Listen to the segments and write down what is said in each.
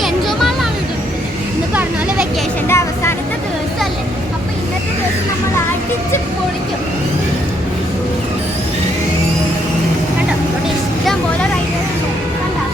കെഞ്ചോ മാളാണ് ഇത്. ഇന്ന് പറഞ്ഞ പോലെ വെക്കേഷന്റെ അവസാനത്തെ ദിവസമല്ലേ, അപ്പൊ ഇന്നത്തെ ദിവസം നമ്മൾ അടിച്ച് പൊളിക്കും കേട്ടോ. ഇവിടെ ഇഷ്ടം പോലെ റൈഡേഴ്സ് ഉണ്ട് കണ്ടോ.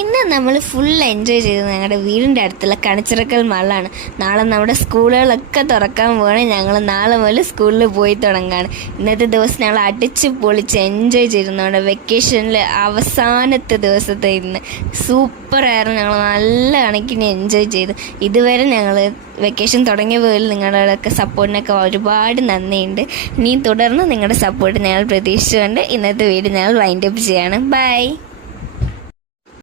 ഇന്ന് നമ്മൾ ഫുൾ എൻജോയ് ചെയ്തത് ഞങ്ങളുടെ വീടിൻ്റെ അടുത്തുള്ള കണിച്ചിറക്കൽ മാളാണ്. നാളെ നമ്മുടെ സ്കൂളുകളൊക്കെ തുറക്കാൻ പോവാണ്. ഞങ്ങൾ നാളെ മുതൽ സ്കൂളിൽ പോയി തുടങ്ങുകയാണ്. ഇന്നത്തെ ദിവസം ഞങ്ങൾ അടിച്ച് പൊളിച്ച് എൻജോയ് ചെയ്തിരുന്നു. നമ്മുടെ വെക്കേഷനിൽ അവസാനത്തെ ദിവസത്തെ ഇന്ന് സൂപ്പറായിരുന്നു. ഞങ്ങൾ നല്ല കണക്കിന് എൻജോയ് ചെയ്തു. ഇതുവരെ ഞങ്ങൾ വെക്കേഷൻ തുടങ്ങിയ പോലെ നിങ്ങളുടെയൊക്കെ സപ്പോർട്ടിനൊക്കെ ഒരുപാട് നന്ദിയുണ്ട്. ഇനി തുടർന്ന് നിങ്ങളുടെ സപ്പോർട്ട് ഞങ്ങൾ പ്രതീക്ഷിച്ചുകൊണ്ട് ഇന്നത്തെ വീഡിയോ ഞങ്ങൾ വൈൻഡപ്പ് ചെയ്യാണ്. ബൈ.